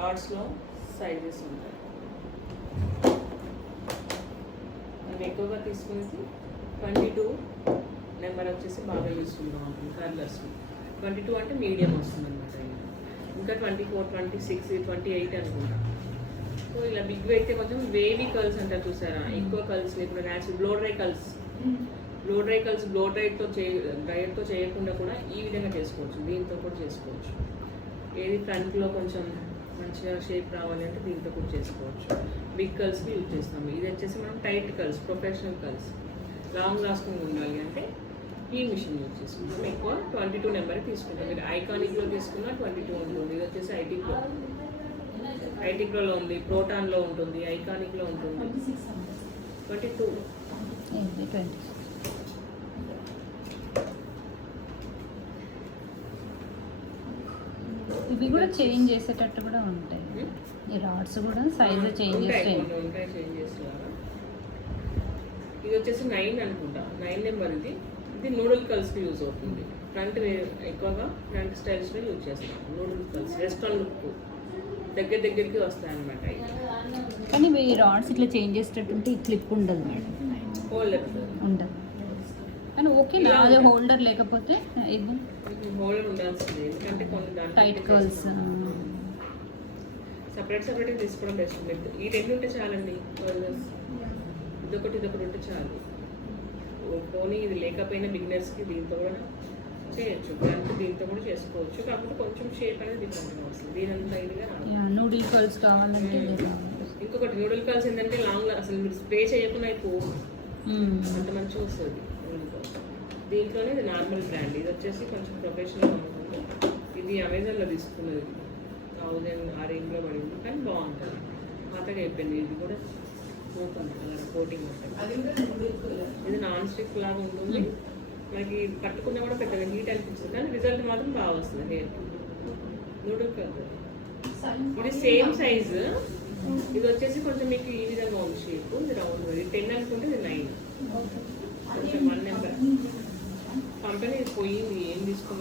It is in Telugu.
డాట్స్లో సైజెస్ ఉంటాయి. మనం ఎక్కువగా తీసుకునేది 22 నెంబర్ వచ్చేసి బాగా యూస్ఫుల్గా ఉంటుంది కలర్స్. 22 అంటే మీడియం వస్తుంది అనమాట. ఇంకా 24, 26, 28 అనుకుంటా. సో ఇలా బిగ్ అయితే కొంచెం వేవీ కర్ల్స్ అంటారు చూసారా, ఎక్కువ కర్ల్స్ లేకుండా natural blow dry curls, blow డ్రైతో చేయకుండా కూడా ఈ విధంగా చేసుకోవచ్చు. దీంతో కూడా చేసుకోవచ్చు. ఏది ఫ్రంట్లో కొంచెం మంచిగా షేప్ రావాలి అంటే దీంతో కూడా చేసుకోవచ్చు. బిగ్ కర్ల్స్కి యూజ్ చేస్తాము. ఇది వచ్చేసి మనం tight curls, professional curls, long lasting ఉండాలి అంటే ఈ మిషన్ యూజ్ చేసుకుంటాం. ఎక్కువ 22 నెంబర్ తీసుకుంటాం. మీరు ఐకానిక్లో తీసుకున్న 22 ఉంటుంది. ఇది వచ్చేసి ఐటీ ప్రోలో ఉంది, ప్రోటాన్లో ఉంటుంది, ఐకానిక్లో ఉంటుంది. 22 ఇవి కూడా చేంజ్ చేసేటట్టు కూడా ఉంటాయి. ఈ రాడ్స్ కూడా సైజ్ చేంజ్ చేస్తాయి. ఇది వచ్చేసి 9 అనుకుంటా, 9 నెంబర్. ఇది నూడిల్ కల్స్కి యూజ్ అవుతుంది. ఫ్రంట్ ఎక్కువగా ఫ్రంట్ స్టైల్స్లో యూజ్ చేస్తాం. నూడిల్ కల్స్ రెస్టారెంట్ లుక్ దగ్గరికి వస్తాయి అన్నమాట. కానీ ఈ రాడ్స్ ఇట్లా చేంజ్ చేసేటట్టు ఉంటే ఈ క్లిప్ ఉండదు మేడం, హోల్డర్ ఉండదు. కానీ ఓకే నా అదే హోల్డర్ లేకపోతే ఇది హోల్డర్ ఉండాల్సింది. ఎందుకంటే కొన్ని దాంట్లో టైట్ కర్ల్స్ సపరేట్ తీసుకోవడం బెస్ట్. ఈ రెండు ఉంటే చాలండి. ఇదొకటి ఉంటే చాలు. పోనీ ఇది లేకపోయినా బిగినర్స్కి దీంతో కూడా చేయొచ్చు. ఫ్రంట్ దీంతో కూడా చేసుకోవచ్చు. కాకపోతే కొంచెం షేప్ అనేది డిఫరెంట్గా వస్తుంది. దీనంతా ఇదిగా నూడిల్ కర్ల్స్ కావాలంటే ఇంకొకటి నూడిల్ కర్ల్స్ ఏంటంటే లాంగ్ అసలు మీరు స్ప్రే చేయకుండా అయిపోవు, అంత మంచిగా వస్తుంది నూడిల్ కర్ల్స్. దీంట్లోనే ఇది నార్మల్ బ్రాండ్. ఇది వచ్చేసి కొంచెం ప్రొఫెషనల్గా ఉంటుంది. ఇది అమెజాన్లో తీసుకున్నది, 1000 ఆ రేంజ్లో పడింది. కానీ బాగుంటుంది. పాతగా అయిపోయింది. ఇది కూడా పోతుంది కలర్ కోటింగ్ ఉంటుంది. ఇది నాన్ స్టిక్ లాగా ఉంటుంది. మనకి కట్టుకున్నా కూడా పెద్దగా హీట్ అనిపించింది, కానీ రిజల్ట్ మాత్రం బాగా వస్తుంది హెయిర్కి. నూడిల్ కలర్ ఇది సేమ్ సైజు. ఇది వచ్చేసి కొంచెం మీకు ఈ విధంగా ఉంది షేప్. ఇది రౌండ్. ఇది 10 అనుకుంటే ఇది 9. కొంచెం 1 నెంబర్. కంపెనీ పోయింది, ఏం తీసుకుందాం